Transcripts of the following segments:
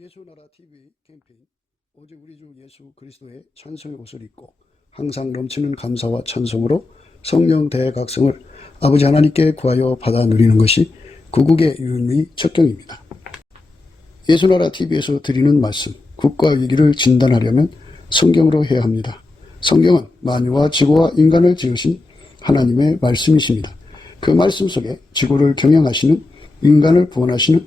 예수나라 TV 캠페인 오직 우리 주 예수 그리스도의 찬송의 옷을 입고 항상 넘치는 감사와 찬송으로 성령 대각성을 아버지 하나님께 구하여 받아 누리는 것이 구국의 유일의 척경입니다. 예수나라 TV에서 드리는 말씀, 국가 위기를 진단하려면 성경으로 해야 합니다. 성경은 만유와 지구와 인간을 지으신 하나님의 말씀이십니다. 그 말씀 속에 지구를 경영하시는, 인간을 구원하시는,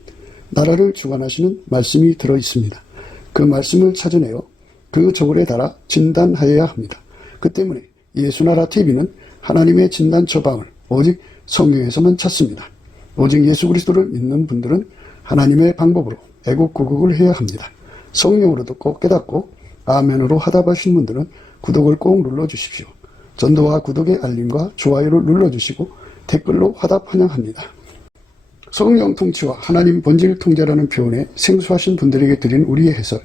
나라를 주관하시는 말씀이 들어있습니다. 그 말씀을 찾아내어 그 저울에 달아 진단하여야 합니다. 그 때문에 예수나라 TV는 하나님의 진단 처방을 오직 성경에서만 찾습니다. 오직 예수 그리스도를 믿는 분들은 하나님의 방법으로 애국구국을 해야 합니다. 성령으로 듣고 깨닫고 아멘으로 화답하신 분들은 구독을 꼭 눌러주십시오. 전도와 구독의 알림과 좋아요를 눌러주시고 댓글로 화답 환영합니다. 성령 통치와 하나님 본질 통제라는 표현에 생소하신 분들에게 드린 우리의 해설,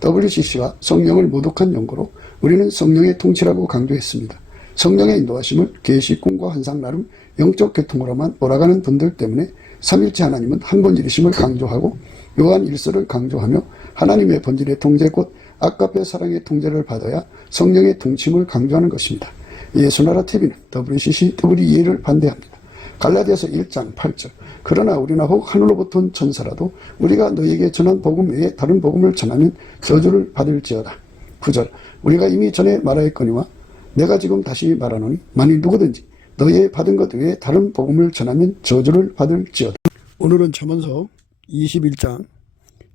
WCC가 성령을 모독한 연고로 우리는 성령의 통치라고 강조했습니다. 성령의 인도하심을 계시, 꿈과 환상 나름 영적 계통으로만 몰아가는 분들 때문에 삼일체 하나님은 한 본질이심을 강조하고 요한 1서를 강조하며 하나님의 본질의 통제 곧 아까페 사랑의 통제를 받아야 성령의 통치임을 강조하는 것입니다. 예수나라 TV는 WCC, WEA를 반대합니다. 갈라디아서 1장 8절 그러나 우리나 혹 하늘로부터 온 천사라도 우리가 너희에게 전한 복음 외에 다른 복음을 전하면 저주를 받을지어다. 9절 우리가 이미 전에 말하였거니와 내가 지금 다시 말하노니 만일 누구든지 너희의 받은 것 외에 다른 복음을 전하면 저주를 받을지어다. 오늘은 잠언서 21장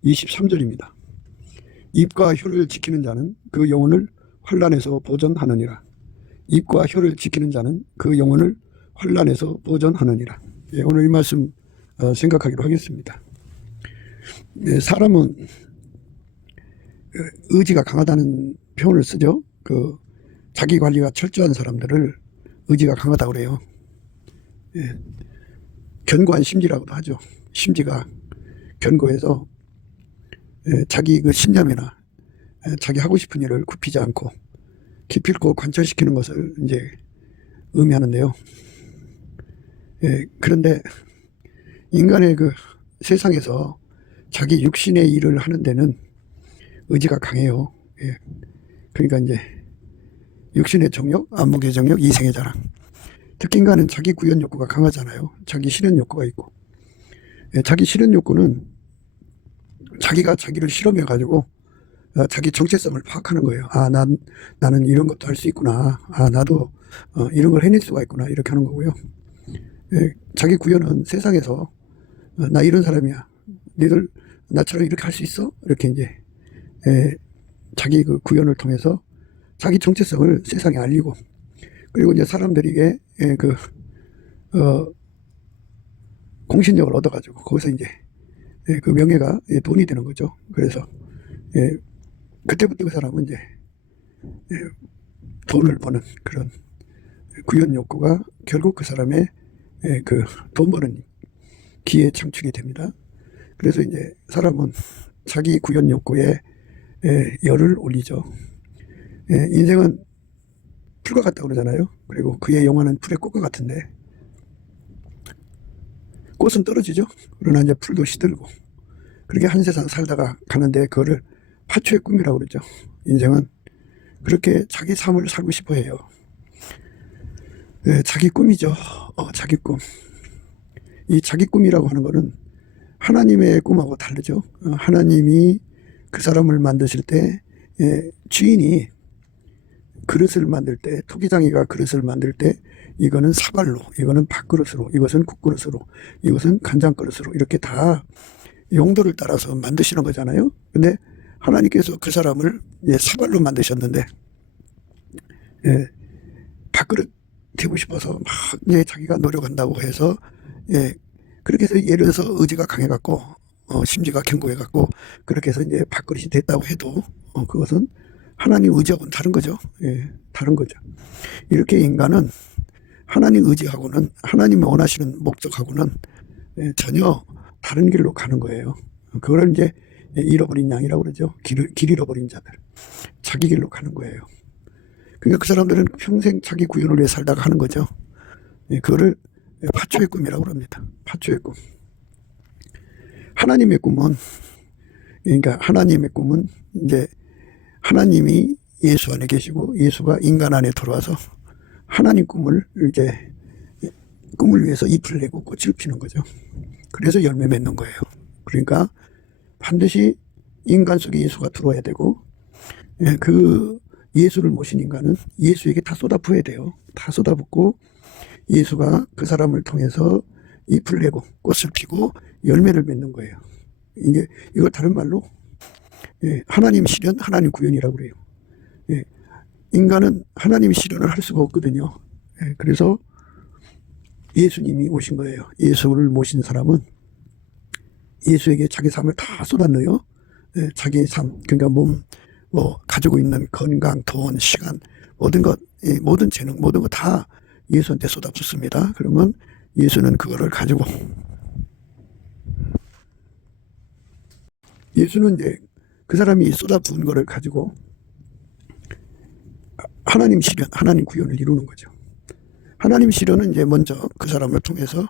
23절입니다. 입과 혀를 지키는 자는 그 영혼을 환난에서 보전하느니라. 입과 혀를 지키는 자는 그 영혼을 환난에서 보전하느니라. 오늘 이 말씀 생각하기로 하겠습니다. 사람은 의지가 강하다는 표현을 쓰죠. 자기 관리가 철저한 사람들을 의지가 강하다고 그래요. 견고한 심지라고도 하죠. 심지가 견고해서 자기 신념이나 자기 하고 싶은 일을 굽히지 않고 기필코 관철시키는 것을 이제 의미하는데요. 그런데 인간의 세상에서 자기 육신의 일을 하는 데는 의지가 강해요. 그러니까 이제 육신의 정욕, 안목의 정욕, 이생의 자랑. 특히 인간은 자기 구현 욕구가 강하잖아요. 자기 실현 욕구가 있고. 자기 실현 욕구는 자기가 자기를 실험해가지고 자기 정체성을 파악하는 거예요. 나는 이런 것도 할 수 있구나. 나도 이런 걸 해낼 수가 있구나. 이렇게 하는 거고요. 자기 구현은 세상에서 나 이런 사람이야. 너희들 나처럼 이렇게 할 수 있어? 이렇게 이제 자기 구현을 통해서 자기 정체성을 세상에 알리고, 그리고 이제 사람들에게 공신력을 얻어가지고 거기서 이제 그 명예가 돈이 되는 거죠. 그래서 그때부터 그 사람은 이제 돈을 버는 그런 구현 욕구가 결국 그 사람의 돈 버는 기회 창출이 됩니다. 그래서 이제 사람은 자기 구현 욕구에 열을 올리죠. 인생은 풀과 같다고 그러잖아요. 그리고 그의 영화는 풀의 꽃과 같은데 꽃은 떨어지죠. 그러나 이제 풀도 시들고 그렇게 한 세상 살다가 가는데 그거를 파초의 꿈이라고 그러죠. 인생은 그렇게 자기 삶을 살고 싶어 해요. 자기 꿈이죠. 자기 꿈. 이 자기 꿈이라고 하는 거는 하나님의 꿈하고 다르죠. 하나님이 그 사람을 만드실 때 주인이 그릇을 만들 때, 토기장이가 그릇을 만들 때 이거는 사발로, 이거는 밥그릇으로, 이것은 국그릇으로, 이것은 간장그릇으로 이렇게 다 용도를 따라서 만드시는 거잖아요. 근데 하나님께서 그 사람을 사발로 만드셨는데 밥그릇 되고 싶어서 막 자기가 노력한다고 해서 그렇게 해서 예를 들어서 의지가 강해갖고 심지가 견고해갖고 그렇게 해서 이제 밥그릇이 됐다고 해도 그것은 하나님 의지하고는 다른 거죠. 다른 거죠. 이렇게 인간은 하나님 의지하고는 하나님이 원하시는 목적하고는 전혀 다른 길로 가는 거예요. 그걸 이제 잃어버린 양이라고 그러죠. 길 잃어버린 자들. 자기 길로 가는 거예요. 그러니까 그 사람들은 평생 자기 구현을 위해 살다가 하는 거죠. 그거를 파초의 꿈이라고 합니다. 파초의 꿈. 하나님의 꿈은 그러니까 하나님의 꿈은 이제 하나님이 예수 안에 계시고 예수가 인간 안에 들어와서 하나님 꿈을 이제 꿈을 위해서 잎을 내고 꽃을 피는 거죠. 그래서 열매 맺는 거예요. 그러니까 반드시 인간 속에 예수가 들어와야 되고, 그 예수를 모신 인간은 예수에게 다 쏟아부어야 돼요. 다 쏟아붓고 예수가 그 사람을 통해서 잎을 내고 꽃을 피고 열매를 맺는 거예요. 이걸 다른 말로 하나님 실현, 하나님 구현이라고 그래요. 인간은 하나님 실현을 할 수가 없거든요. 그래서 예수님이 오신 거예요. 예수를 모신 사람은 예수에게 자기 삶을 다 쏟아넣어요. 자기 삶, 그러니까 몸, 가지고 있는 건강, 돈, 시간, 모든 것, 모든 재능, 모든 것 다 예수한테 쏟아붓습니다. 그러면 예수는 그거를 가지고, 예수는 이제 그 사람이 쏟아부은 거를 가지고 하나님 실현, 하나님 구현을 이루는 거죠. 하나님 실현은 이제 먼저 그 사람을 통해서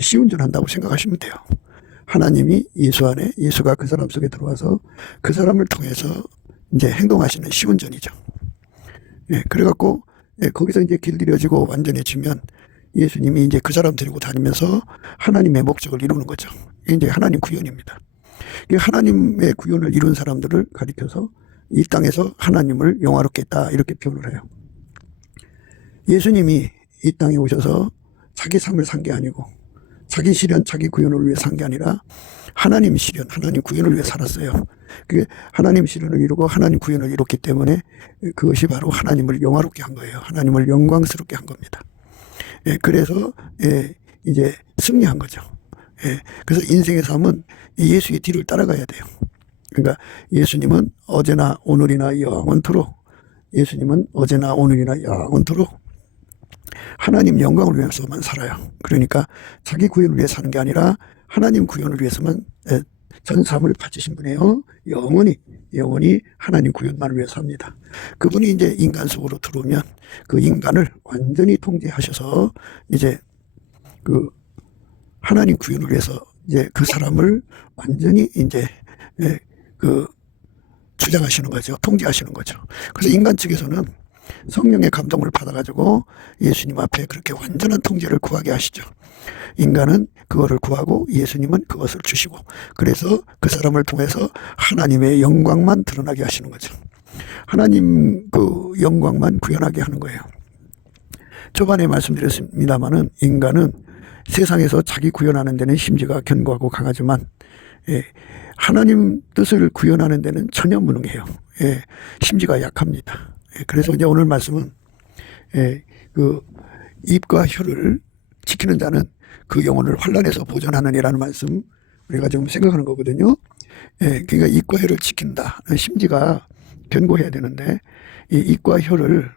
시운전한다고 생각하시면 돼요. 하나님이 예수 안에, 예수가 그 사람 속에 들어와서 그 사람을 통해서 이제 행동하시는 시운전이죠. 그래갖고 거기서 이제 길들여지고 완전해지면 예수님이 이제 그 사람 데리고 다니면서 하나님의 목적을 이루는 거죠. 이게 이제 하나님 구현입니다. 하나님의 구현을 이룬 사람들을 가리켜서 이 땅에서 하나님을 영화롭게 했다, 이렇게 표현을 해요. 예수님이 이 땅에 오셔서 자기 삶을 산 게 아니고 자기 실현, 자기 구현을 위해 산 게 아니라 하나님 실현, 하나님 구현을 위해 살았어요. 그게 하나님 실현을 이루고 하나님 구현을 이뤘기 때문에 그것이 바로 하나님을 영화롭게 한 거예요. 하나님을 영광스럽게 한 겁니다. 그래서 이제 승리한 거죠. 그래서 인생의 삶은 예수의 뒤를 따라가야 돼요. 그러니까 예수님은 어제나 오늘이나 영원토록, 예수님은 어제나 오늘이나 영원토록 하나님 영광을 위해서만 살아요. 그러니까 자기 구현을 위해 사는 게 아니라 하나님 구현을 위해서만 전 삶을 바치신 분이에요. 영원히 하나님 구현만을 위해 삽니다. 그분이 이제 인간 속으로 들어오면 그 인간을 완전히 통제하셔서 이제 그 하나님 구현을 위해서 이제 그 사람을 완전히 이제 그 주장하시는 거죠. 통제하시는 거죠. 그래서 인간 측에서는 성령의 감동을 받아가지고 예수님 앞에 그렇게 완전한 통제를 구하게 하시죠. 인간은 그거를 구하고 예수님은 그것을 주시고, 그래서 그 사람을 통해서 하나님의 영광만 드러나게 하시는 거죠. 하나님 그 영광만 구현하게 하는 거예요. 초반에 말씀드렸습니다마는 인간은 세상에서 자기 구현하는 데는 심지가 견고하고 강하지만 하나님 뜻을 구현하는 데는 전혀 무능해요. 심지가 약합니다. 그래서 이제 오늘 말씀은 그 입과 혀를 지키는 자는 그 영혼을 환난에서 보존하느니라는 말씀 우리가 지금 생각하는 거거든요. 그러니까 입과 혀를 지킨다. 심지가 견고해야 되는데 이 입과 혀를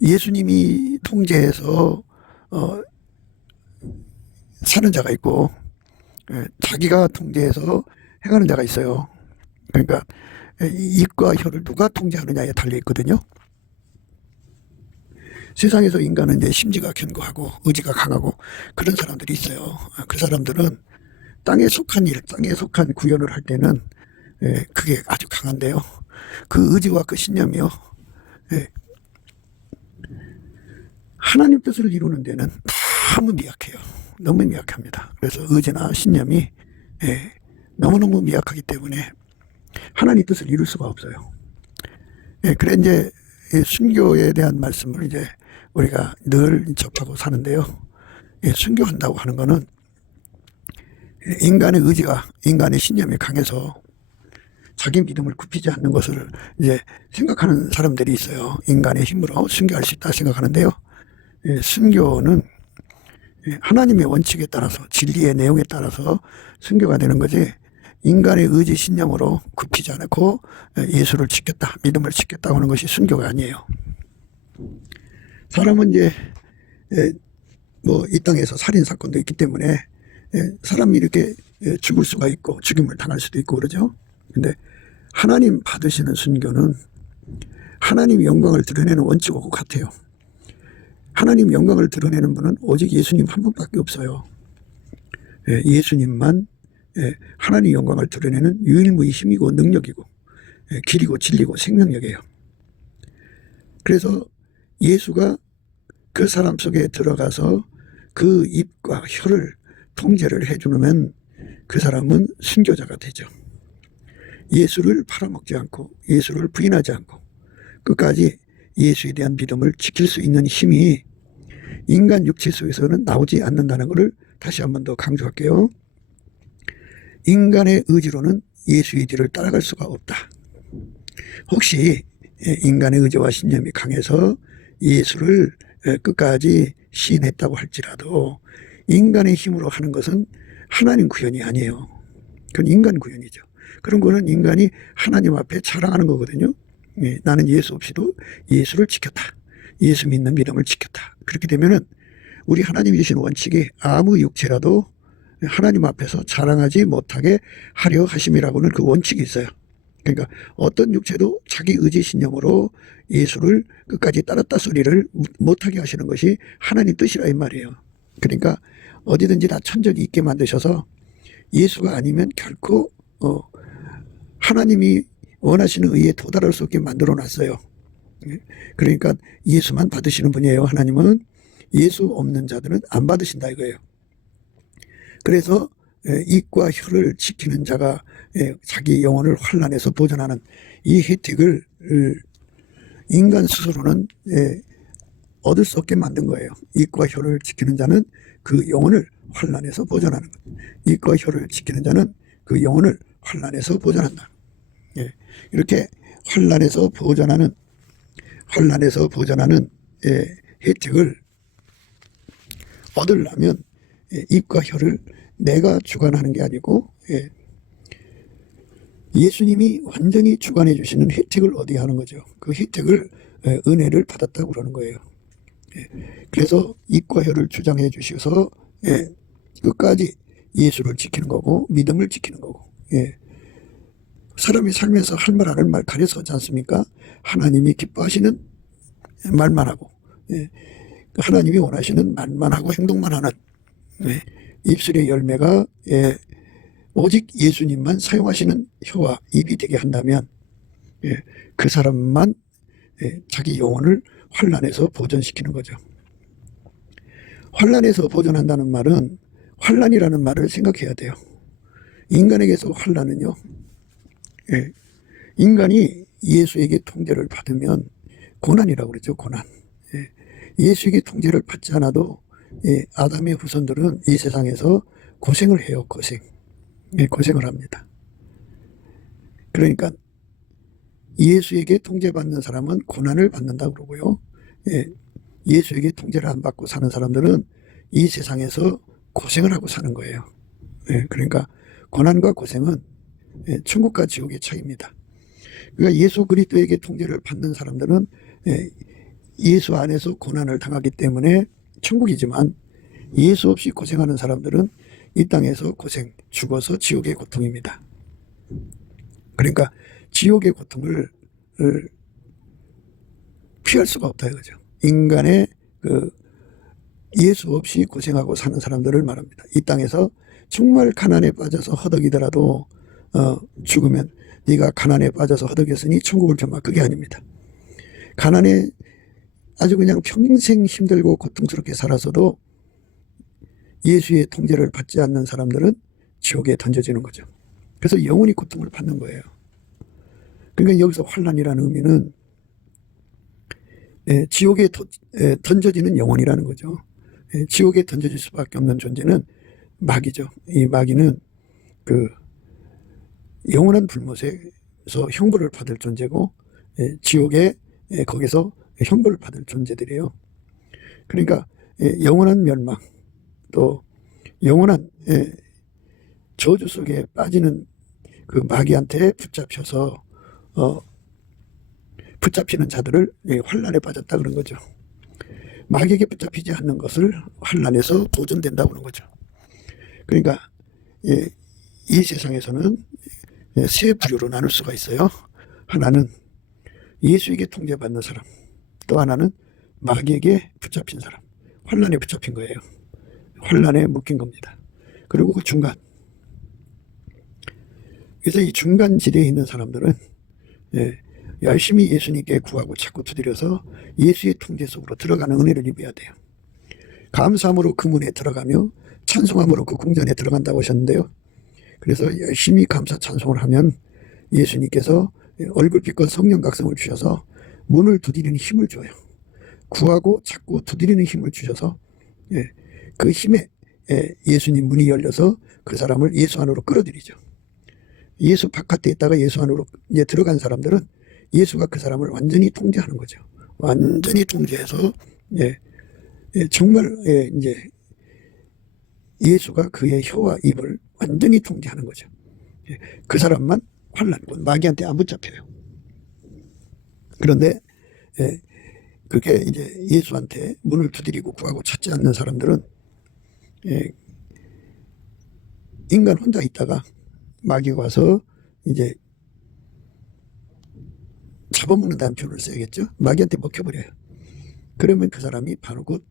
예수님이 통제해서 사는 자가 있고 자기가 통제해서 행하는 자가 있어요. 그러니까 입과 혀를 누가 통제하느냐에 달려 있거든요. 세상에서 인간은 이제 심지가 견고하고 의지가 강하고 그런 사람들이 있어요. 그 사람들은 땅에 속한 일, 땅에 속한 구현을 할 때는 그게 아주 강한데요. 그 의지와 그 신념이요. 하나님 뜻을 이루는 데는 너무 미약해요. 너무 미약합니다. 그래서 의지나 신념이 너무너무 미약하기 때문에 하나님 뜻을 이룰 수가 없어요. 그래 이제 순교에 대한 말씀을 이제 우리가 늘 접하고 사는데요. 순교한다고 하는 거는 인간의 의지가, 인간의 신념이 강해서 자기 믿음을 굽히지 않는 것을 이제 생각하는 사람들이 있어요. 인간의 힘으로 순교할 수 있다 생각하는데요. 순교는 하나님의 원칙에 따라서, 진리의 내용에 따라서 순교가 되는 거지, 인간의 의지 신념으로 굽히지 않고 예수를 지켰다, 믿음을 지켰다고 하는 것이 순교가 아니에요. 사람은 이제 이 땅에서 살인 사건도 있기 때문에 사람이 이렇게 죽을 수가 있고 죽임을 당할 수도 있고 그러죠. 근데 하나님 받으시는 순교는 하나님 영광을 드러내는 원칙하고 같아요. 하나님 영광을 드러내는 분은 오직 예수님 한 분밖에 없어요. 예수님만 하나님의 영광을 드러내는 유일무이 힘이고 능력이고 길이고 진리고 생명력이에요. 그래서 예수가 그 사람 속에 들어가서 그 입과 혀를 통제를 해주면 그 사람은 순교자가 되죠. 예수를 팔아먹지 않고 예수를 부인하지 않고 끝까지 예수에 대한 믿음을 지킬 수 있는 힘이 인간 육체 속에서는 나오지 않는다는 것을 다시 한 번 더 강조할게요. 인간의 의지로는 예수의 뒤를 따라갈 수가 없다. 혹시 인간의 의지와 신념이 강해서 예수를 끝까지 시인했다고 할지라도 인간의 힘으로 하는 것은 하나님 구현이 아니에요. 그건 인간 구현이죠. 그런 거는 인간이 하나님 앞에 자랑하는 거거든요. 나는 예수 없이도 예수를 지켰다. 예수 믿는 믿음을 지켰다. 그렇게 되면은 우리 하나님이 주신 원칙이 아무 육체라도 하나님 앞에서 자랑하지 못하게 하려 하심이라고는 그 원칙이 있어요. 그러니까 어떤 육체도 자기 의지 신념으로 예수를 끝까지 따랐다 소리를 못하게 하시는 것이 하나님 뜻이라 이 말이에요. 그러니까 어디든지 다 천적이 있게 만드셔서 예수가 아니면 결코 하나님이 원하시는 의에 도달할 수 없게 만들어 놨어요. 그러니까 예수만 받으시는 분이에요. 하나님은 예수 없는 자들은 안 받으신다 이거예요. 그래서 입과 혀를 지키는 자가 자기 영혼을 환난에서 보존하는 이 혜택을 인간 스스로는 얻을 수 없게 만든 거예요. 입과 혀를 지키는 자는 그 영혼을 환난에서 보존하는 것. 입과 혀를 지키는 자는 그 영혼을 환난에서 보존한다. 이렇게 환난에서 보존하는 혜택을 얻으려면 입과 혀를 내가 주관하는 게 아니고 예수님이 완전히 주관해 주시는 혜택을 얻어야 하는 거죠. 그 혜택을 은혜를 받았다고 그러는 거예요. 그래서 입과 혀를 주장해 주셔서 끝까지 예수를 지키는 거고 믿음을 지키는 거고 사람이 살면서 할 말 안 할 말 가려서 하지 않습니까? 하나님이 기뻐하시는 말만 하고 하나님이 원하시는 말만 하고 행동만 하는 입술의 열매가 오직 예수님만 사용하시는 혀와 입이 되게 한다면 그 사람만 자기 영혼을 환난에서 보존시키는 거죠. 환난에서 보존한다는 말은 환난이라는 말을 생각해야 돼요. 인간에게서 환난은요. 인간이 예수에게 통제를 받으면 고난이라고 그러죠. 고난. 예수에게 통제를 받지 않아도 아담의 후손들은 이 세상에서 고생을 해요. 고생을 합니다. 그러니까 예수에게 통제받는 사람은 고난을 받는다고 그러고요. 예수에게 통제를 안 받고 사는 사람들은 이 세상에서 고생을 하고 사는 거예요. 그러니까 고난과 고생은 천국과 지옥의 차이입니다. 그러니까 예수 그리스도에게 통제를 받는 사람들은 예수 안에서 고난을 당하기 때문에 천국이지만 예수 없이 고생하는 사람들은 이 땅에서 고생, 죽어서 지옥의 고통입니다. 그러니까 지옥의 고통을 피할 수가 없다 이거죠. 인간의 예수 없이 고생하고 사는 사람들을 말합니다. 이 땅에서 정말 가난에 빠져서 허덕이더라도 죽으면 네가 가난에 빠져서 허덕였으니 천국을 점마, 그게 아닙니다. 가난에 아주 그냥 평생 힘들고 고통스럽게 살아서도 예수의 통제를 받지 않는 사람들은 지옥에 던져지는 거죠. 그래서 영원히 고통을 받는 거예요. 그러니까 여기서 환난이라는 의미는 지옥에 던져지는 영혼이라는 거죠. 지옥에 던져질 수밖에 없는 존재는 마귀죠. 이 마귀는 그 영원한 불못에서 형벌을 받을 존재고 지옥에 거기서 형벌을 받을 존재들이에요. 그러니까 영원한 멸망 또 영원한 저주 속에 빠지는 그 마귀한테 붙잡혀서 붙잡히는 자들을 환난에 빠졌다 그런 거죠. 마귀에게 붙잡히지 않는 것을 환난에서 보존된다고 그런 거죠. 그러니까 이 세상에서는 세 부류로 나눌 수가 있어요. 하나는 예수에게 통제받는 사람, 또 하나는 마귀에게 붙잡힌 사람, 환난에 붙잡힌 거예요. 환난에 묶인 겁니다. 그리고 그 중간 그래서 이 중간 지대에 있는 사람들은 열심히 예수님께 구하고 찾고 두드려서 예수의 통제 속으로 들어가는 은혜를 입어야 돼요. 감사함으로 그 문에 들어가며 찬송함으로 그 궁전에 들어간다고 하셨는데요. 그래서 열심히 감사 찬송을 하면 예수님께서 얼굴빛과 성령 각성을 주셔서 문을 두드리는 힘을 줘요. 구하고 찾고 두드리는 힘을 주셔서 그 힘에 예수님 문이 열려서 그 사람을 예수 안으로 끌어들이죠. 예수 바깥에 있다가 예수 안으로 이제 들어간 사람들은 예수가 그 사람을 완전히 통제하는 거죠. 완전히 통제해서 정말 이제 예수가 그의 혀와 입을 완전히 통제하는 거죠. 그 사람만 환난꾼 마귀한테 안 붙잡혀요. 그런데 그게 이제 예수한테 문을 두드리고 구하고 찾지 않는 사람들은 인간 혼자 있다가 마귀가 와서 이제 잡아먹는다는 표현을 써야겠죠. 마귀한테 먹혀버려요. 그러면 그 사람이 바로 곧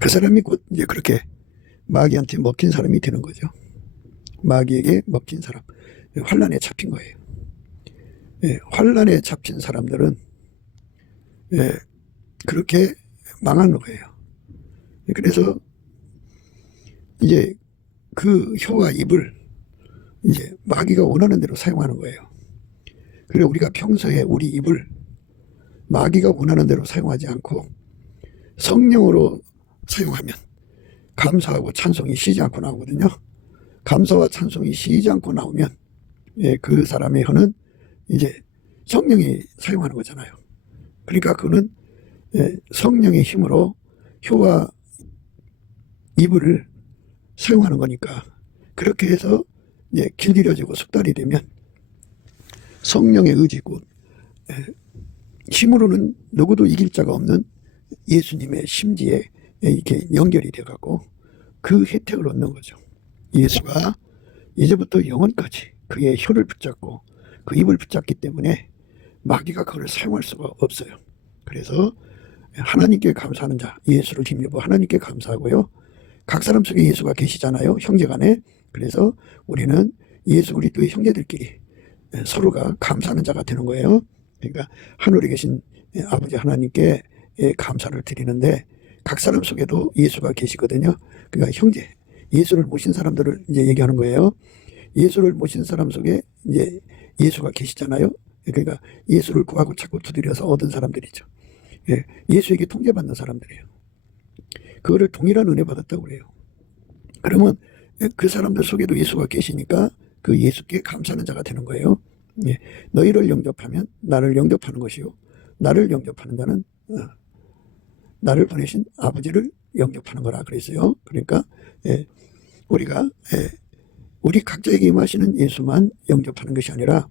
그 사람이 곧 이제 그렇게 마귀한테 먹힌 사람이 되는 거죠. 마귀에게 먹힌 사람, 환란에 잡힌 거예요. 환란에 잡힌 사람들은 그렇게 망하는 거예요. 그래서 이제 그 혀와 입을 이제 마귀가 원하는 대로 사용하는 거예요. 그래서 우리가 평소에 우리 입을 마귀가 원하는 대로 사용하지 않고 성령으로 사용하면 감사하고 찬송이 쉬지 않고 나오거든요. 감사와 찬송이 쉬지 않고 나오면 그 사람의 혀는 이제 성령이 사용하는 거잖아요. 그러니까 그는 성령의 힘으로 혀와 입을 사용하는 거니까 그렇게 해서 길들여지고 숙달이 되면 성령의 의지고 힘으로는 누구도 이길 자가 없는 예수님의 심지에 이렇게 연결이 돼갖고 그 혜택을 얻는 거죠. 예수가 이제부터 영원까지 그의 혀를 붙잡고 그 입을 붙잡기 때문에 마귀가 그걸 사용할 수가 없어요. 그래서 하나님께 감사하는 자, 예수를 힘입어 하나님께 감사하고요. 각 사람 속에 예수가 계시잖아요. 형제간에. 그래서 우리는 예수 그리스도의 형제들끼리 서로가 감사하는 자가 되는 거예요. 그러니까 하늘에 계신 아버지 하나님께 감사를 드리는데 각 사람 속에도 예수가 계시거든요. 그러니까 형제, 예수를 모신 사람들을 이제 얘기하는 거예요. 예수를 모신 사람 속에 이제 예수가 계시잖아요. 그러니까 예수를 구하고 찾고 두드려서 얻은 사람들이죠. 예수에게 통제받는 사람들이에요. 그거를 동일한 은혜 받았다고 그래요. 그러면 그 사람들 속에도 예수가 계시니까 그 예수께 감사하는 자가 되는 거예요. 너희를 영접하면 나를 영접하는 것이요. 나를 영접하는 자는 나를 보내신 아버지를 영접하는 거라 그랬어요. 그러니까 우리가 우리 각자에게 임하시는 예수만 영접하는 것이 아니라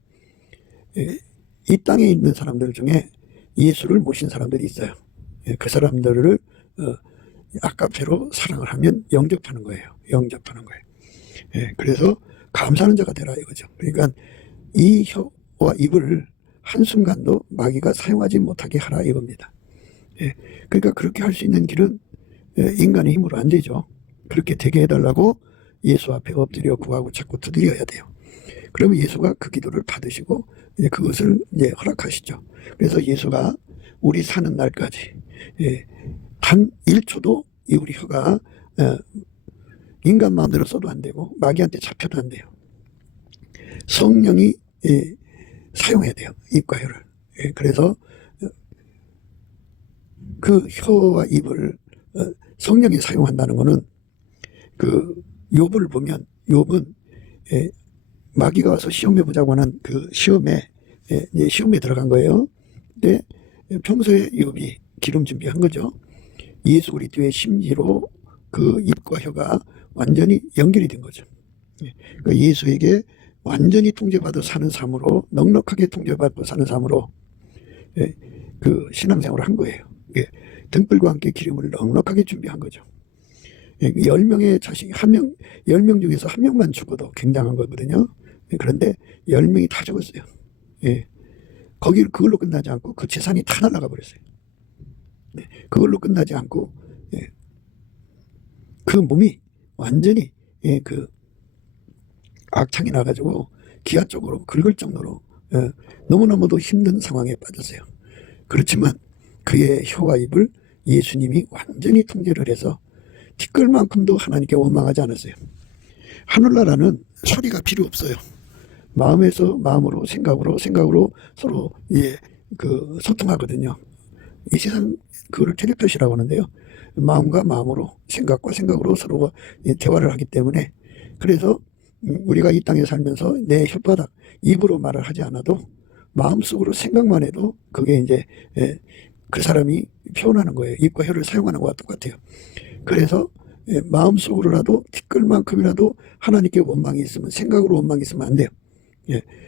이 땅에 있는 사람들 중에 예수를 모신 사람들이 있어요. 그 사람들을 아까페로 사랑을 하면 영접하는 거예요. 영접하는 거예요. 그래서 감사하는 자가 되라 이거죠. 그러니까 이 혀와 입을 한순간도 마귀가 사용하지 못하게 하라 이겁니다. 그러니까 그렇게 할 수 있는 길은 인간의 힘으로 안 되죠. 그렇게 되게 해달라고 예수 앞에 엎드려 구하고 찾고 두드려야 돼요. 그러면 예수가 그 기도를 받으시고 그것을 허락하시죠. 그래서 예수가 우리 사는 날까지 단 1초도 우리 혀가 인간 마음대로 써도 안 되고 마귀한테 잡혀도 안 돼요. 성령이 사용해야 돼요. 입과 혀를. 그래서 그 혀와 입을 성령이 사용한다는 것은 그 욥을 보면 욥은 마귀가 와서 시험해 보자고 하는 그 시험에 들어간 거예요. 근데 평소에 욥이 기름 준비한 거죠. 예수 그리스도의 심지로 그 입과 혀가 완전히 연결이 된 거죠. 그러니까 예수에게 완전히 통제받아 사는 삶으로 넉넉하게 통제받고 사는 삶으로 그 신앙생활을 한 거예요. 등불과 함께 기름을 넉넉하게 준비한 거죠. 10명의 자식, 10명 중에서 1명만 죽어도 굉장한 거거든요. 그런데 10명이 다 죽었어요. 그걸로 끝나지 않고 그 재산이 다 날아가 버렸어요. 그걸로 끝나지 않고 그 몸이 완전히 그 악창이 나가지고 기아 쪽으로 긁을 정도로 너무너무도 힘든 상황에 빠졌어요. 그렇지만 그의 혀와 입을 예수님이 완전히 통제를 해서 티끌만큼도 하나님께 원망하지 않았어요. 하늘나라는 소리가 필요 없어요. 마음에서 마음으로, 생각으로 서로 소통하거든요. 이 세상 그걸 텔레파시라고 하는데요. 마음과 마음으로, 생각과 생각으로 서로 대화를 하기 때문에, 그래서 우리가 이 땅에 살면서 내 혓바닥, 입으로 말을 하지 않아도 마음속으로 생각만 해도 그게 이제 그 사람이 표현하는 거예요. 입과 혀를 사용하는 것과 똑같아요. 그래서 마음속으로라도 티끌만큼이라도 하나님께 원망이 있으면, 생각으로 원망이 있으면 안 돼요.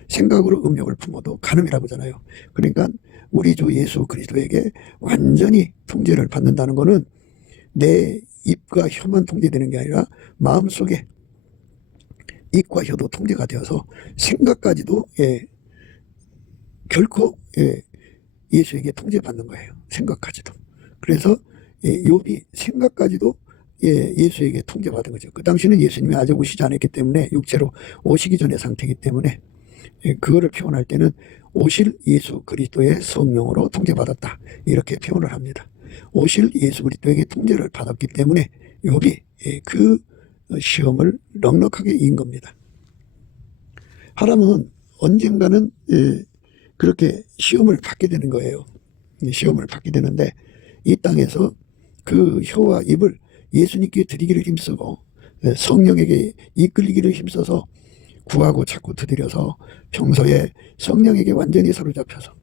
생각으로 음욕을 품어도 간음이라고 하잖아요. 그러니까 우리 주 예수 그리스도에게 완전히 통제를 받는다는 것은 내 입과 혀만 통제되는 게 아니라 마음속에 입과 혀도 통제가 되어서 생각까지도 결코 예수에게 통제받는 거예요. 생각까지도. 그래서 욥이 생각까지도 예수에게 통제받은 거죠. 그 당시는 예수님이 아직 오시지 않았기 때문에, 육체로 오시기 전의 상태이기 때문에 그거를 표현할 때는 오실 예수 그리스도의 성령으로 통제받았다, 이렇게 표현을 합니다. 오실 예수 그리스도에게 통제를 받았기 때문에 욥이 그 시험을 넉넉하게 이긴 겁니다. 사람은 언젠가는 그렇게 시험을 받게 되는 거예요. 시험을 받게 되는데, 이 땅에서 그 혀와 입을 예수님께 드리기를 힘쓰고 성령에게 이끌리기를 힘써서 구하고 자꾸 두드려서 평소에 성령에게 완전히 사로잡혀서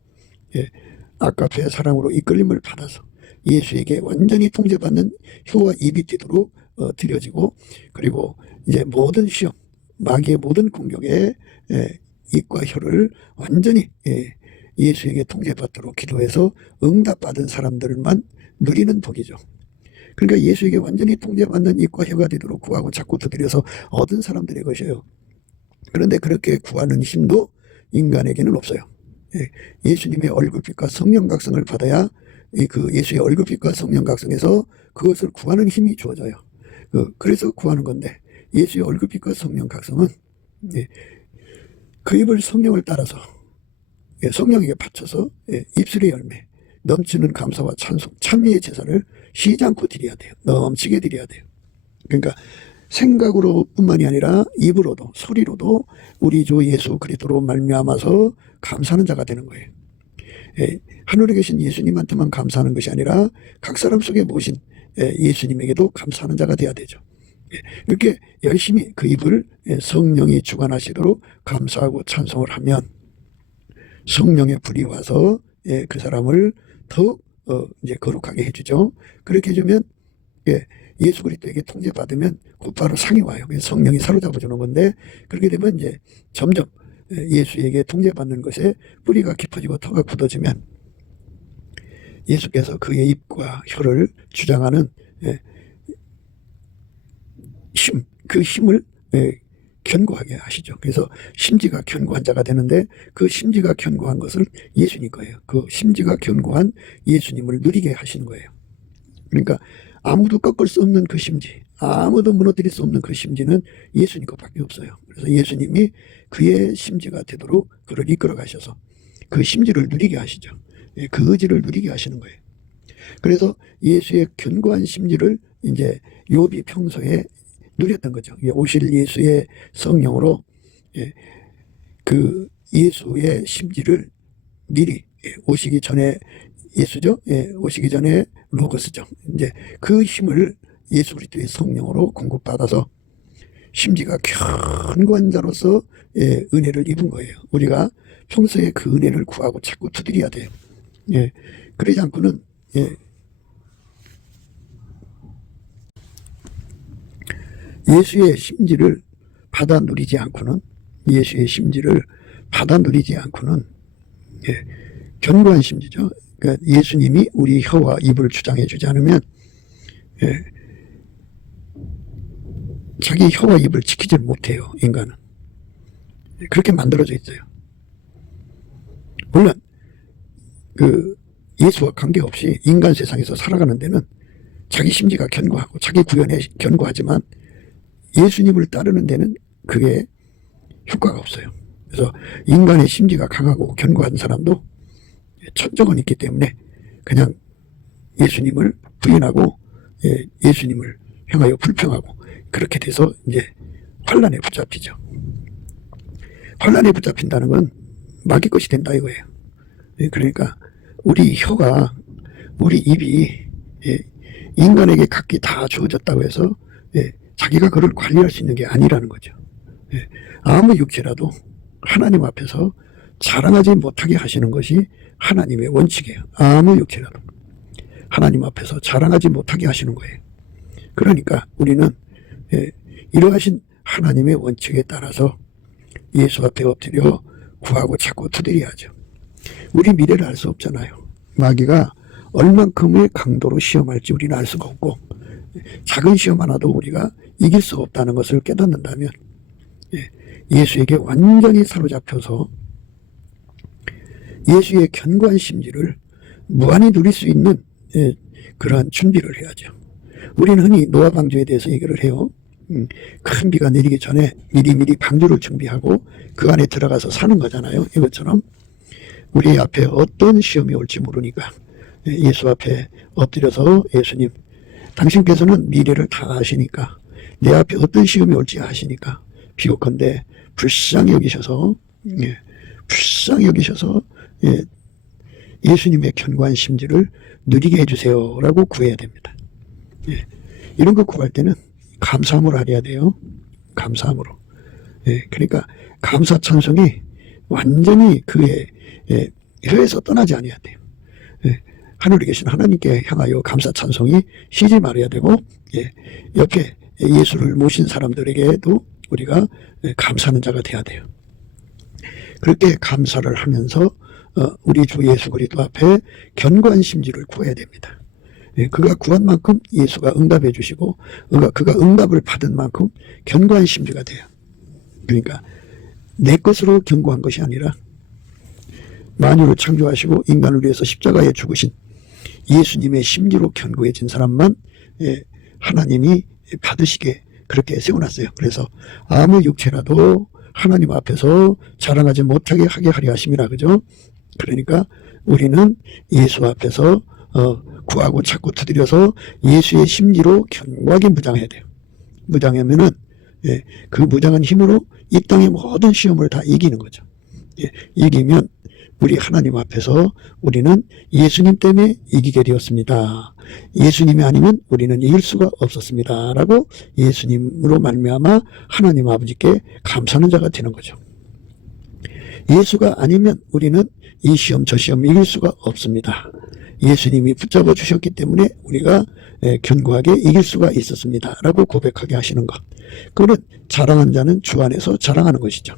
아까페의 사랑으로 이끌림을 받아서 예수에게 완전히 통제받는 혀와 입이 되도록 드려지고, 그리고 이제 모든 시험, 마귀의 모든 공격에 입과 혀를 완전히 예수에게 통제받도록 기도해서 응답받은 사람들만 누리는 복이죠. 그러니까 예수에게 완전히 통제받는 입과 혀가 되도록 구하고 자꾸 두드려서 얻은 사람들의 것이에요. 그런데 그렇게 구하는 힘도 인간에게는 없어요. 예수님의 얼굴빛과 성령각성을 받아야 그 예수의 얼굴빛과 성령각성에서 그것을 구하는 힘이 주어져요. 그래서 구하는 건데, 예수의 얼굴빛과 성령각성은 그 입을 성령을 따라서 성령에게 바쳐서 입술의 열매, 넘치는 감사와 찬송, 찬미의 제사를 쉬지 않고 드려야 돼요. 넘치게 드려야 돼요. 그러니까 생각으로 뿐만이 아니라 입으로도, 소리로도 우리 주 예수 그리스도로 말미암아서 감사하는 자가 되는 거예요. 하늘에 계신 예수님한테만 감사하는 것이 아니라 각 사람 속에 모신 예수님에게도 감사하는 자가 되어야 되죠. 이렇게 열심히 그 입을 성령이 주관하시도록 감사하고 찬송을 하면 성령의 불이 와서 그 사람을 더욱 이제 거룩하게 해주죠. 그렇게 해주면 예수 그리스도에게 통제받으면 곧바로 상이 와요. 성령이 사로잡아주는 건데, 그렇게 되면 이제 점점 예수에게 통제받는 것에 뿌리가 깊어지고 터가 굳어지면 예수께서 그의 입과 혀를 주장하는 힘, 그 힘을 견고하게 하시죠. 그래서 심지가 견고한 자가 되는데, 그 심지가 견고한 것을 예수님 거예요. 그 심지가 견고한 예수님을 누리게 하시는 거예요. 그러니까 아무도 꺾을 수 없는 그 심지, 아무도 무너뜨릴 수 없는 그 심지는 예수님 것밖에 없어요. 그래서 예수님이 그의 심지가 되도록 그를 이끌어 가셔서 그 심지를 누리게 하시죠. 그 의지를 누리게 하시는 거예요. 그래서 예수의 견고한 심지를 이제 욥이 평소에 누렸던 거죠. 오실 예수의 성령으로 그 예수의 심지를 미리 오시기 전에, 예수죠. 오시기 전에 로고스죠. 이제 그 힘을 예수 그리스도의 성령으로 공급받아서 심지가 견고한 자로서 은혜를 입은 거예요. 우리가 평소에 그 은혜를 구하고 자꾸 두드려야 돼요. 그러지 않고는 예수의 심지를 받아 누리지 않고는, 견고한 심지죠. 그러니까 예수님이 우리 혀와 입을 주장해 주지 않으면 자기 혀와 입을 지키지 못해요. 인간은 그렇게 만들어져 있어요. 물론 그 예수와 관계없이 인간 세상에서 살아가는 데는 자기 심지가 견고하고 자기 구현에 견고하지만 예수님을 따르는 데는 그게 효과가 없어요. 그래서 인간의 심지가 강하고 견고한 사람도 천적은 있기 때문에 그냥 예수님을 부인하고 예수님을 향하여 불평하고 그렇게 돼서 이제 환란에 붙잡히죠. 환란에 붙잡힌다는 건 마귀 것이 된다 이거예요. 그러니까 우리 혀가 우리 입이 인간에게 각기 다 주어졌다고 해서 자기가 그걸 관리할 수 있는 게 아니라는 거죠. 아무 육체라도 하나님 앞에서 자랑하지 못하게 하시는 것이 하나님의 원칙이에요. 아무 육체라도 하나님 앞에서 자랑하지 못하게 하시는 거예요. 그러니까 우리는 이러하신 하나님의 원칙에 따라서 예수 앞에 엎드려 구하고 찾고 두드려야죠. 우리 미래를 알 수 없잖아요. 마귀가 얼만큼의 강도로 시험할지 우리는 알 수가 없고 작은 시험 하나도 우리가 이길 수 없다는 것을 깨닫는다면 예수에게 완전히 사로잡혀서 예수의 견고한 심지를 무한히 누릴 수 있는 그러한 준비를 해야죠. 우리는 흔히 노아 방주에 대해서 얘기를 해요. 큰 비가 내리기 전에 미리미리 방주를 준비하고 그 안에 들어가서 사는 거잖아요. 이것처럼 우리 앞에 어떤 시험이 올지 모르니까 예수 앞에 엎드려서 예수님, 당신께서는 미래를 다 아시니까 내 앞에 어떤 시험이 올지 아시니까 비옥컨대 불쌍히 여기셔서 예수님의 견고한 심지를 누리게 해주세요 라고 구해야 됩니다. 이런 거 구할 때는 감사함으로 하려야 돼요. 감사함으로. 그러니까 감사 찬송이 완전히 그의 혀에서 떠나지 아니어야 돼요. 하늘에 계신 하나님께 향하여 감사 찬송이 쉬지 말아야 되고 옆에 예수를 모신 사람들에게도 우리가 감사하는 자가 돼야 돼요. 그렇게 감사를 하면서 우리 주 예수 그리스도 앞에 견고한 심지를 구해야 됩니다. 그가 구한 만큼 예수가 응답해 주시고 그가 응답을 받은 만큼 견고한 심지가 돼요. 그러니까 내 것으로 견고한 것이 아니라 만유를 창조하시고 인간을 위해서 십자가에 죽으신 예수님의 심지로 견고해진 사람만 하나님이 받으시게 그렇게 세워놨어요. 그래서 아무 육체라도 하나님 앞에서 자랑하지 못하게 하게 하려 하심이라 그죠? 그러니까 우리는 예수 앞에서 구하고 찾고 두드려서 예수의 심지로 견고하게 무장해야 돼요. 무장하면은 그 무장한 힘으로 이 땅의 모든 시험을 다 이기는 거죠. 이기면 우리 하나님 앞에서 우리는 예수님 때문에 이기게 되었습니다. 예수님이 아니면 우리는 이길 수가 없었습니다. 라고 예수님으로 말미암아 하나님 아버지께 감사하는 자가 되는 거죠. 예수가 아니면 우리는 이 시험 저 시험 이길 수가 없습니다. 예수님이 붙잡아 주셨기 때문에 우리가 견고하게 이길 수가 있었습니다. 라고 고백하게 하시는 것. 그거는 자랑하는 자는 주 안에서 자랑하는 것이죠.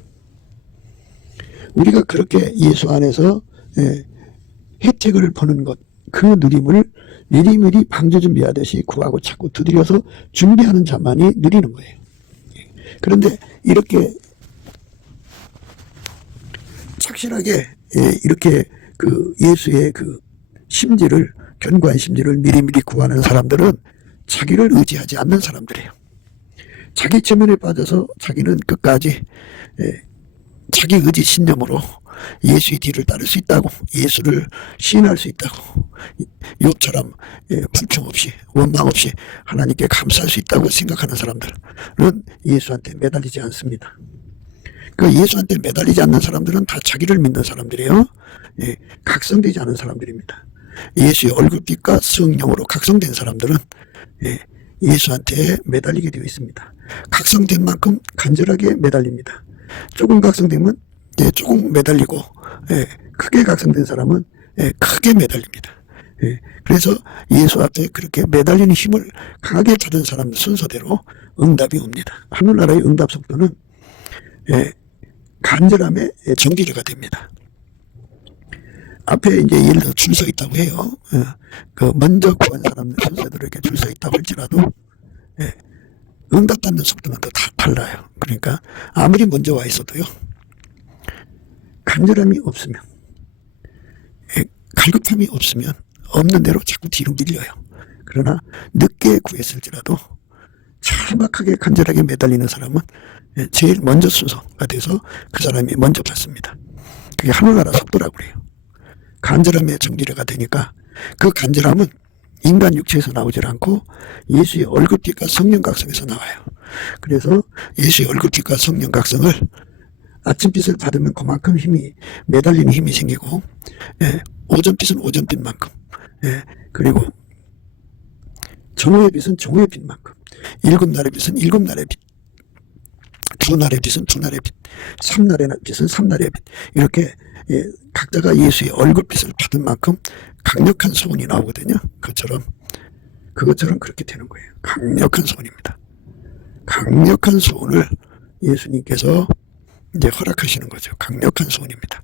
우리가 그렇게 예수 안에서 혜택을 보는 것, 그 누림을 미리미리 방주 준비하듯이 구하고 찾고 두드려서 준비하는 자만이 누리는 거예요. 그런데 이렇게 착실하게 이렇게 그 예수의 그 심지를, 견고한 심지를 미리미리 구하는 사람들은 자기를 의지하지 않는 사람들이에요. 자기 체면에 빠져서 자기는 끝까지 자기 의지 신념으로 예수의 뒤를 따를 수 있다고, 예수를 시인할 수 있다고, 욥처럼 불평 없이 원망 없이 하나님께 감사할 수 있다고 생각하는 사람들은 예수한테 매달리지 않습니다. 그 예수한테 매달리지 않는 사람들은 다 자기를 믿는 사람들이에요. 각성되지 않은 사람들입니다. 예수의 얼굴빛과 성령으로 각성된 사람들은 예수한테 매달리게 되어 있습니다. 각성된 만큼 간절하게 매달립니다. 조금 각성되면 조금 매달리고, 크게 각성된 사람은 크게 매달립니다. 그래서 예수 앞에 그렇게 매달리는 힘을 강하게 찾은 사람 순서대로 응답이 옵니다. 하늘나라의 응답 속도는 간절함의 정기례가 됩니다. 앞에 이제 예를 들어 줄 서 있다고 해요. 그 먼저 구한 사람 순서대로 이렇게 줄 서 있다고 할지라도 응답받는 속도는 또 다 달라요. 그러니까 아무리 먼저 와 있어도요, 간절함이 없으면, 갈급함이 없으면 없는 대로 자꾸 뒤로 밀려요. 그러나 늦게 구했을지라도 절박하게 간절하게 매달리는 사람은 제일 먼저 순서가 돼서 그 사람이 먼저 받습니다. 그게 하늘나라 속도라고 그래요. 간절함의 정리가 되니까 그 간절함은 인간 육체에서 나오질 않고 예수의 얼굴빛과 성령 각성에서 나와요. 그래서 예수의 얼굴빛과 성령 각성을 아침빛을 받으면 그만큼 힘이 매달리는 힘이 생기고, 오전빛은 오전빛만큼, 그리고 정오의 빛은 정오의 빛만큼, 일곱 날의 빛은 일곱 날의 빛, 두 날의 빛은 두 날의 빛, 3날의 빛은 3날의 빛, 이렇게 각자가 예수의 얼굴빛을 받은 만큼 강력한 소원이 나오거든요. 그것처럼 그렇게 되는 거예요. 강력한 소원입니다. 강력한 소원을 예수님께서 이제 허락하시는 거죠. 강력한 소원입니다.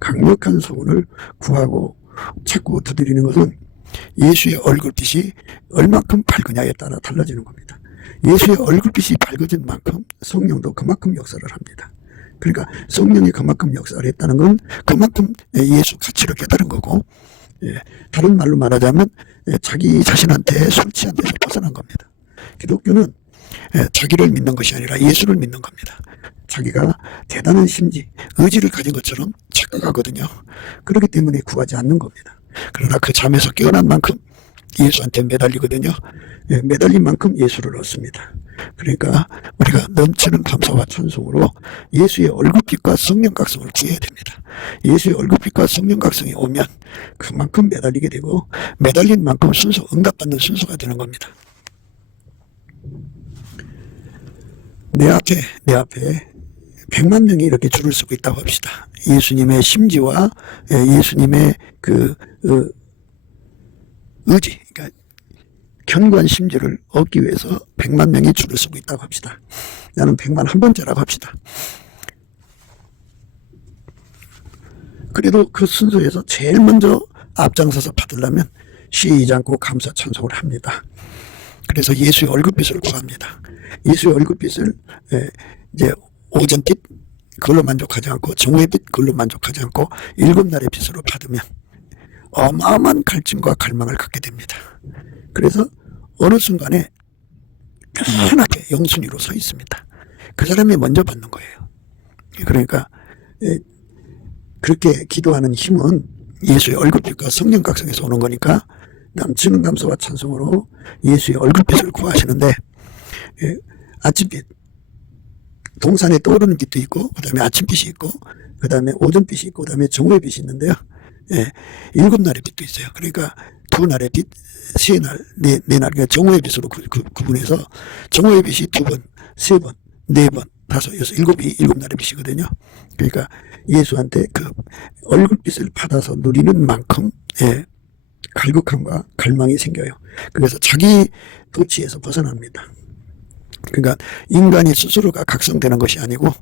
강력한 소원을 구하고 찾고 두드리는 것은 예수의 얼굴빛이 얼마큼 밝으냐에 따라 달라지는 겁니다. 예수의 얼굴빛이 밝아진 만큼 성령도 그만큼 역사를 합니다. 그러니까 성령이 그만큼 역사를 했다는 건 그만큼 예수 가치를 깨달은 거고, 다른 말로 말하자면 자기 자신한테 술 취한 데서 벗어난 겁니다. 기독교는 자기를 믿는 것이 아니라 예수를 믿는 겁니다. 자기가 대단한 심지, 의지를 가진 것처럼 착각하거든요. 그렇기 때문에 구하지 않는 겁니다. 그러나 그 잠에서 깨어난 만큼 예수한테 매달리거든요. 매달린 만큼 예수를 얻습니다. 그러니까 우리가 넘치는 감사와 찬송으로 예수의 얼굴빛과 성령 각성을 구해야 됩니다. 예수의 얼굴빛과 성령 각성이 오면 그만큼 매달리게 되고, 매달린 만큼 순서, 응답받는 순서가 되는 겁니다. 내 앞에 100만 명이 이렇게 줄을 서고 있다고 합시다. 예수님의 심지와 예수님의 의지, 그러니까 견고한 심지를 얻기 위해서 100만 명이 줄을 서고 있다고 합시다. 나는 100만 한 번째라고 합시다. 그래도 그 순서에서 제일 먼저 앞장서서 받으려면 쉬지 않고 감사 찬송을 합니다. 그래서 예수의 얼굴빛을 구합니다. 예수의 얼굴빛을 이제 오전빛 그걸로 만족하지 않고, 정오의 빛 그걸로 만족하지 않고, 일곱 날의 빛으로 받으면 어마어마한 갈증과 갈망을 갖게 됩니다. 그래서 어느 순간에 편하게 영순위로 서 있습니다. 그 사람이 먼저 받는 거예요. 그러니까 그렇게 기도하는 힘은 예수의 얼굴빛과 성령 각성에서 오는 거니까 넘치는 감사와 찬송으로 예수의 얼굴빛을 구하시는데, 아침빛, 동산에 떠오르는 빛도 있고, 그 다음에 아침빛이 있고, 그 다음에 오전빛이 있고, 그 다음에 정오의 빛이 있는데요. 일곱 날의 빛도 있어요. 그러니까 두 날의 빛, 세 날, 네 날, 그러니까 정오의 빛으로 구분해서 정오의 빛이 두 번, 세 번, 네 번, 다섯, 여섯, 일곱이 일곱 날의 빛이거든요. 그러니까 예수한테 그 얼굴빛을 받아서 누리는 만큼 갈급함과 갈망이 생겨요. 그래서 자기 도취에서 벗어납니다. 그러니까 인간이 스스로가 각성되는 것이 아니고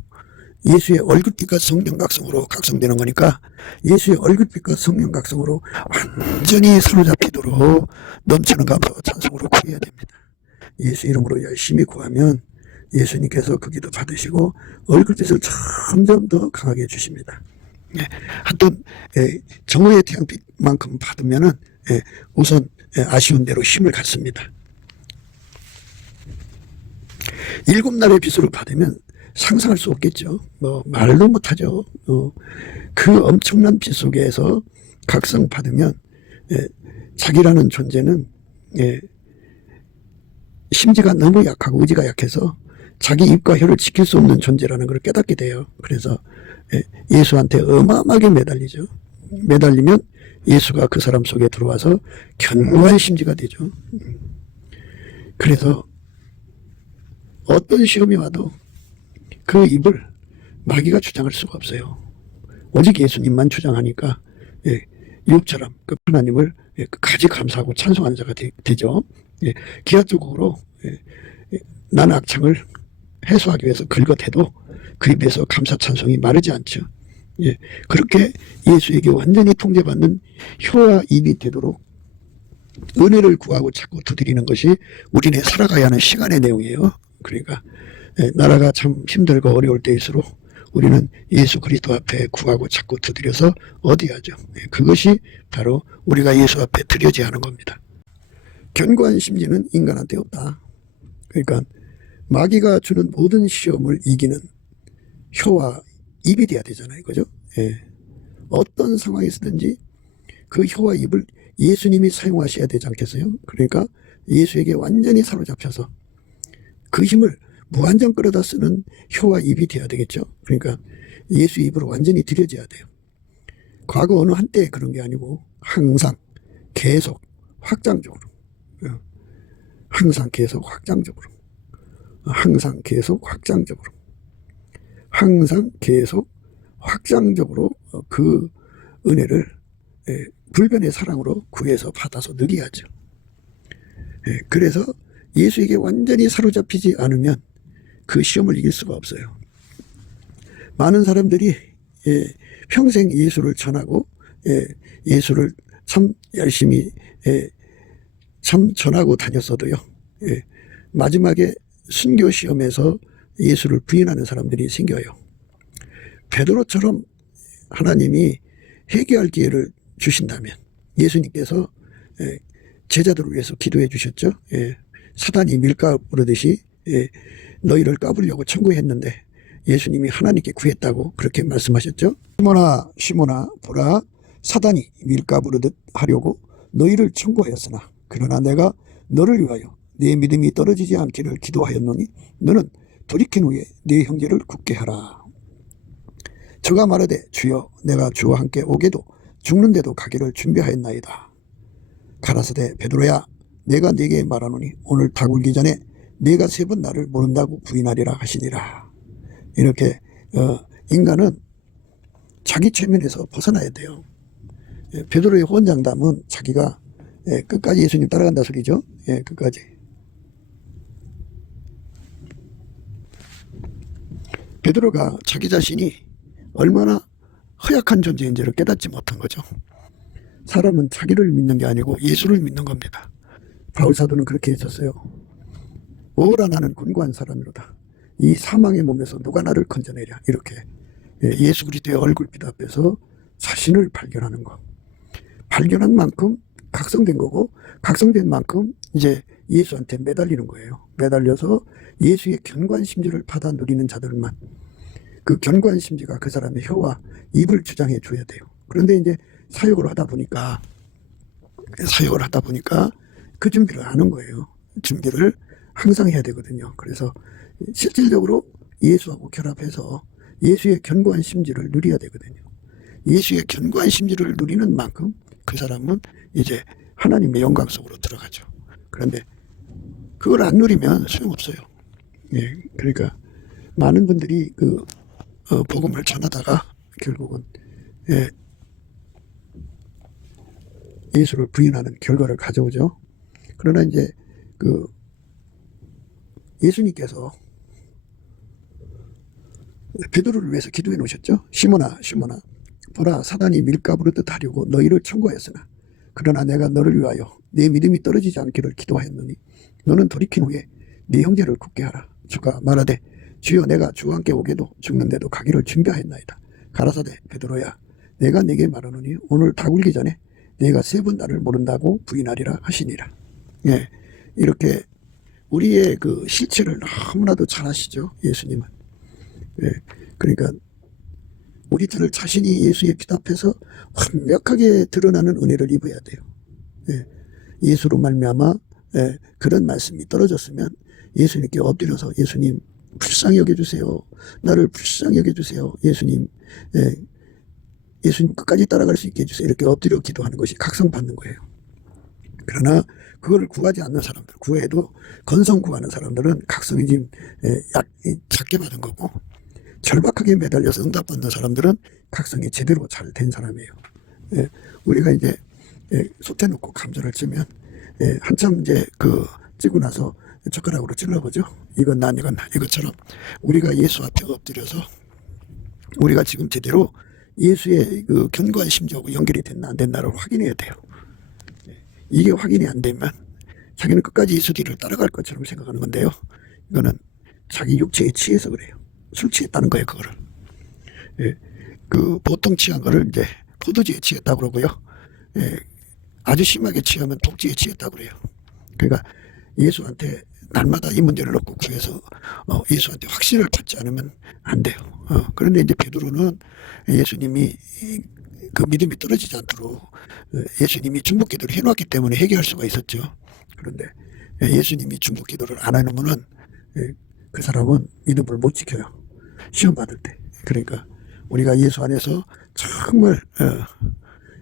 예수의 얼굴빛과 성령 각성으로 각성되는 거니까, 예수의 얼굴빛과 성령 각성으로 완전히 사로잡히도록 넘치는 감사와 찬송으로 구해야 됩니다. 예수 이름으로 열심히 구하면 예수님께서 그 기도 받으시고 얼굴빛을 점점 더 강하게 해주십니다. 하여튼 정오의 태양빛만큼 받으면은 우선 아쉬운 대로 힘을 갖습니다. 일곱 날의 빛으로 받으면 상상할 수 없겠죠. 말도 못하죠. 그 엄청난 빛 속에서 각성 받으면 자기라는 존재는 심지가 너무 약하고 의지가 약해서 자기 입과 혀를 지킬 수 없는 존재라는 걸 깨닫게 돼요. 그래서 예수한테 어마어마하게 매달리죠. 매달리면 예수가 그 사람 속에 들어와서 견고한 심지가 되죠. 그래서 어떤 시험이 와도 그 입을 마귀가 주장할 수가 없어요. 오직 예수님만 주장하니까 욥처럼 그 하나님을 가지 감사하고 찬송하는 자가 되죠. 기하적으로 나는 악창을 해소하기 위해서 긁어대도 그 입에서 감사 찬송이 마르지 않죠. 그렇게 예수에게 완전히 통제받는 혀와 입이 되도록 은혜를 구하고 찾고 두드리는 것이 우리네 살아가야 하는 시간의 내용이에요. 그러니까 나라가 참 힘들고 어려울 때일수록 우리는 예수 그리스도 앞에 구하고 찾고 두드려서 얻어야죠. 그것이 바로 우리가 예수 앞에 드려져야 하는 겁니다. 견고한 심지는 인간한테 없다. 그러니까 마귀가 주는 모든 시험을 이기는 혀와 입이 돼야 되잖아요. 그죠? 예. 어떤 상황에서든지 그 혀와 입을 예수님이 사용하셔야 되지 않겠어요? 그러니까 예수에게 완전히 사로잡혀서 그 힘을 무한정 끌어다 쓰는 혀와 입이 돼야 되겠죠. 그러니까 예수 입으로 완전히 들여져야 돼요. 과거 어느 한때 그런 게 아니고 항상 계속 확장적으로, 항상 계속 확장적으로, 항상 계속 확장적으로, 항상 계속 확장적으로 그 은혜를 불변의 사랑으로 구해서 받아서 누려야죠. 그래서 예수에게 완전히 사로잡히지 않으면 그 시험을 이길 수가 없어요. 많은 사람들이 평생 예수를 전하고 예수를 참 열심히 참 전하고 다녔어도요, 마지막에 순교 시험에서 예수를 부인하는 사람들이 생겨요. 베드로처럼 하나님이 회개할 기회를 주신다면 예수님께서 제자들을 위해서 기도해 주셨죠. 사단이 밀가루 부르듯이 너희를 까불려고 청구했는데 예수님이 하나님께 구했다고 그렇게 말씀하셨죠. 시몬아 시몬아 보라, 사단이 밀가부르듯 하려고 너희를 청구하였으나 그러나 내가 너를 위하여 네 믿음이 떨어지지 않기를 기도하였노니 너는 돌이킨 후에 네 형제를 굳게 하라. 저가 말하되 주여 내가 주와 함께 오게도 죽는데도 가기를 준비하였나이다. 가라사대 베드로야 내가 네게 말하노니 오늘 다 굴기 전에 네가 3번 나를 모른다고 부인하리라 하시니라. 이렇게 인간은 자기 최면에서 벗어나야 돼요. 베드로의 호언장담은 자기가 끝까지 예수님 따라간다 소리죠. 끝까지. 베드로가 자기 자신이 얼마나 허약한 존재인지를 깨닫지 못한 거죠. 사람은 자기를 믿는 게 아니고 예수를 믿는 겁니다. 바울 사도는 그렇게 했었어요. 오라 나는 곤고한 사람이로다. 이 사망의 몸에서 누가 나를 건져내랴. 이렇게 예수 그리스도의 얼굴빛 앞에서 자신을 발견하는 것. 발견한 만큼 각성된 거고 각성된 만큼 이제 예수한테 매달리는 거예요. 매달려서 예수의 견고한 심지를 받아 누리는 자들만 그 견고한 심지가 그 사람의 혀와 입을 주장해 줘야 돼요. 그런데 이제 사역을 하다 보니까 그 준비를 하는 거예요. 준비를 항상 해야 되거든요. 그래서 실질적으로 예수하고 결합해서 예수의 견고한 심지를 누려야 되거든요. 예수의 견고한 심지를 누리는 만큼 그 사람은 이제 하나님의 영광 속으로 들어가죠. 그런데 그걸 안 누리면 소용없어요. 그러니까 많은 분들이 그 복음을 전하다가 결국은 예수를 부인하는 결과를 가져오죠. 그러나 이제 그 예수님께서 베드로를 위해서 기도해 놓으셨죠. 시몬아 시몬아 보라, 사단이 밀가부르듯 하려고 너희를 청구하였으나 그러나 내가 너를 위하여 네 믿음이 떨어지지 않기를 기도하였노니 너는 돌이킨 후에 네 형제를 굳게 하라. 주가 말하되 주여 내가 주와 함께 오게도 죽는데도 가기를 준비하였나이다. 가라사대 베드로야 내가 네게 말하노니 오늘 다 굴기 전에 내가 3번 나를 모른다고 부인하리라 하시니라. 이렇게 우리의 그 실체를 너무나도 잘 아시죠. 예수님은. 그러니까 우리들을 자신이 예수의 빛 앞에서 완벽하게 드러나는 은혜를 입어야 돼요. 예수로 말미암아 그런 말씀이 떨어졌으면 예수님께 엎드려서 예수님 불쌍히 여겨주세요. 나를 불쌍히 여겨주세요. 예수님 끝까지 따라갈 수 있게 해주세요. 이렇게 엎드려 기도하는 것이 각성받는 거예요. 그러나 그걸 구하지 않는 사람들, 구해도 건성 구하는 사람들은 각성이 지금 작게 받은 거고 절박하게 매달려서 응답받는 사람들은 각성이 제대로 잘 된 사람이에요. 우리가 이제 솥에 놓고 감자를 찌면 한참 이제 찌고 나서 젓가락으로 찔러보죠. 이건 난 이것처럼 우리가 예수 앞에 엎드려서 우리가 지금 제대로 예수의 그 견고한 심지하고 연결이 됐나 안 됐나를 확인해야 돼요. 이게 확인이 안 되면 자기는 끝까지 예수 뒤를 따라갈 것처럼 생각하는 건데요. 이거는 자기 육체에 취해서 그래요. 술 취했다는 거예요, 그거를. 그 보통 취한 거를 이제 포도주에 취했다고 그러고요. 아주 심하게 취하면 독주에 취했다고 그래요. 그러니까 예수한테 날마다 이 문제를 놓고 구해서 예수한테 확신을 찾지 않으면 안 돼요. 그런데 이제 베드로는 예수님이 그 믿음이 떨어지지 않도록 예수님이 중보 기도를 해놓았기 때문에 해결할 수가 있었죠. 그런데 예수님이 중보 기도를 안 해놓으면은 그 사람은 믿음을 못 지켜요. 시험 받을 때. 그러니까 우리가 예수 안에서 정말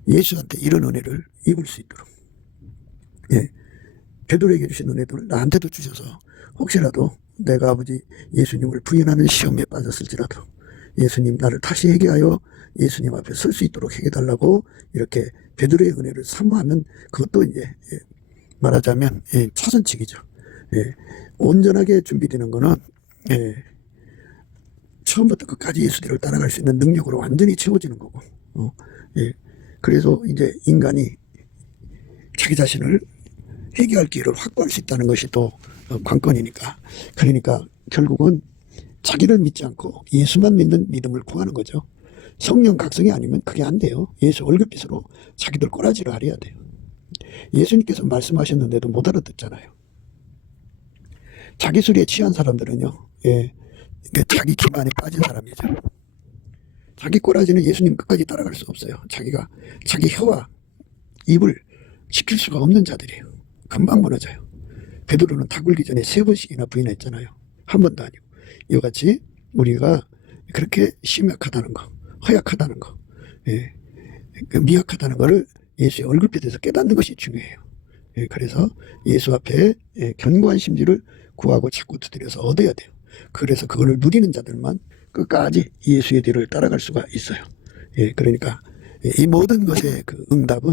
예수한테 이런 은혜를 입을 수 있도록, 예, 베드로에게 주신 은혜를 나한테도 주셔서 혹시라도 내가 아버지 예수님을 부인하는 시험에 빠졌을지라도 예수님 나를 다시 회개하여 예수님 앞에 설 수 있도록 해달라고 이렇게 베드로의 은혜를 사모하면 그것도 이제 말하자면 차선책이죠. 온전하게 준비되는 거는 처음부터 끝까지 예수님을 따라갈 수 있는 능력으로 완전히 채워지는 거고, 그래서 이제 인간이 자기 자신을 회개할 기회를 확보할 수 있다는 것이 또 관건이니까. 그러니까 결국은 자기를 믿지 않고 예수만 믿는 믿음을 구하는 거죠. 성령 각성이 아니면 그게 안 돼요. 예수 얼굴빛으로 자기들 꼬라지를 하려야 돼요. 예수님께서 말씀하셨는데도 못 알아듣잖아요. 자기 소리에 취한 사람들은요, 자기 기만에 빠진 사람이죠. 자기 꼬라지는 예수님 끝까지 따라갈 수 없어요. 자기가 자기 혀와 입을 지킬 수가 없는 자들이에요. 금방 무너져요. 베드로는 다 굴기 전에 3번씩이나 부인했잖아요. 한 번도 아니고. 이와 같이 우리가 그렇게 심약하다는 거, 허약하다는 거, 미약하다는 것을 예수의 얼굴빛에서 깨닫는 것이 중요해요. 그래서 예수 앞에 견고한 심지를 구하고 찾고 두드려서 얻어야 돼요. 그래서 그걸 누리는 자들만 끝까지 예수의 뒤를 따라갈 수가 있어요. 그러니까 이 모든 것의 그 응답은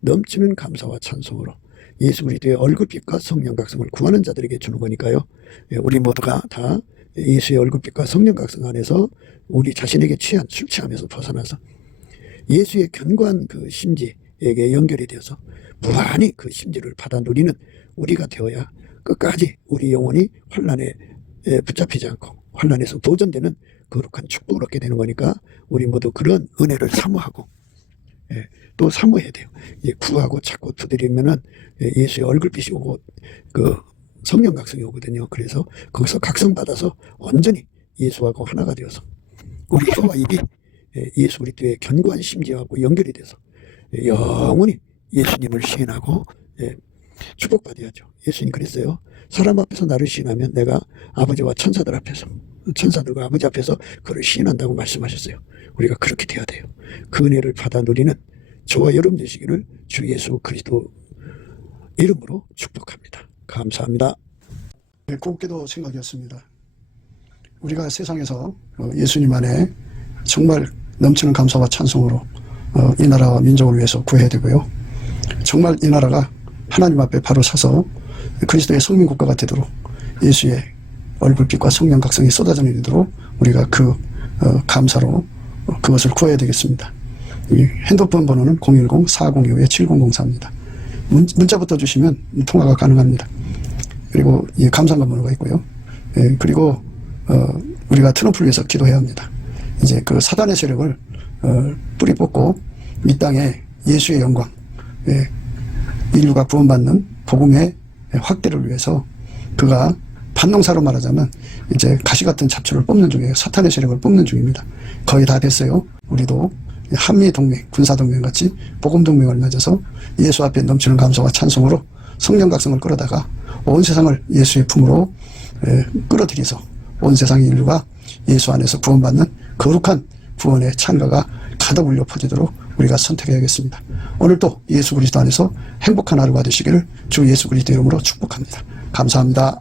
넘치는 감사와 찬송으로 예수 그리스도의 얼굴빛과 성령 각성을 구하는 자들에게 주는 거니까요. 우리 모두가 다 예수의 얼굴빛과 성령 각성 안에서 우리 자신에게 취한 술 취함에서 벗어나서 예수의 견고한 그 심지에게 연결이 되어서 무한히 그 심지를 받아 누리는 우리가 되어야 끝까지 우리 영혼이 환난에 붙잡히지 않고 환난에서 보존되는 거룩한 축복을 얻게 되는 거니까 우리 모두 그런 은혜를 사모하고 또 사모해야 돼요. 이제 구하고 찾고 두드리면은 예수의 얼굴빛이 오고 그 성령 각성이 오거든요. 그래서 거기서 각성받아서 완전히 예수하고 하나가 되어서 우리 혀와 입이 예수 그리스도의 견고한 심지하고 연결이 돼서 영원히 예수님을 시인하고 축복받아야죠. 예수님 그랬어요. 사람 앞에서 나를 시인하면 내가 아버지와 천사들 앞에서, 천사들과 아버지 앞에서 그를 시인한다고 말씀하셨어요. 우리가 그렇게 돼야 돼요. 그 은혜를 받아 누리는 저와 여러분 되시기를 주 예수 그리스도 이름으로 축복합니다. 감사합니다. 곱게도 생각이었습니다. 우리가 세상에서 예수님 안에 정말 넘치는 감사와 찬송으로 이 나라와 민족을 위해서 구해야 되고요. 정말 이 나라가 하나님 앞에 바로 서서 그리스도의 성민국가가 되도록 예수의 얼굴빛과 성령 각성이 쏟아져 내리도록 우리가 그 감사로 그것을 구해야 되겠습니다. 이 핸드폰 번호는 010-4025-7004입니다. 문자부터 주시면 통화가 가능합니다. 그리고 이 감사한 번호가 있고요. 그리고 우리가 트럼프를 위해서 기도해야 합니다. 이제 그 사단의 세력을 뿌리 뽑고 이 땅에 예수의 영광, 인류가 구원받는 복음의 확대를 위해서 그가 반농사로 말하자면 이제 가시 같은 잡초를 뽑는 중이에요. 사탄의 세력을 뽑는 중입니다. 거의 다 됐어요. 우리도 한미동맹, 군사동맹 같이 복음동맹을 맺어서 예수 앞에 넘치는 감사와 찬송으로 성령 각성을 끌어다가 온 세상을 예수의 품으로 끌어들여서 온 세상의 인류가 예수 안에서 구원받는 거룩한 구원의 찬가가 가득 울려 퍼지도록 우리가 선택해야겠습니다. 오늘도 예수 그리스도 안에서 행복한 하루가 되시기를 주 예수 그리스도 이름으로 축복합니다. 감사합니다.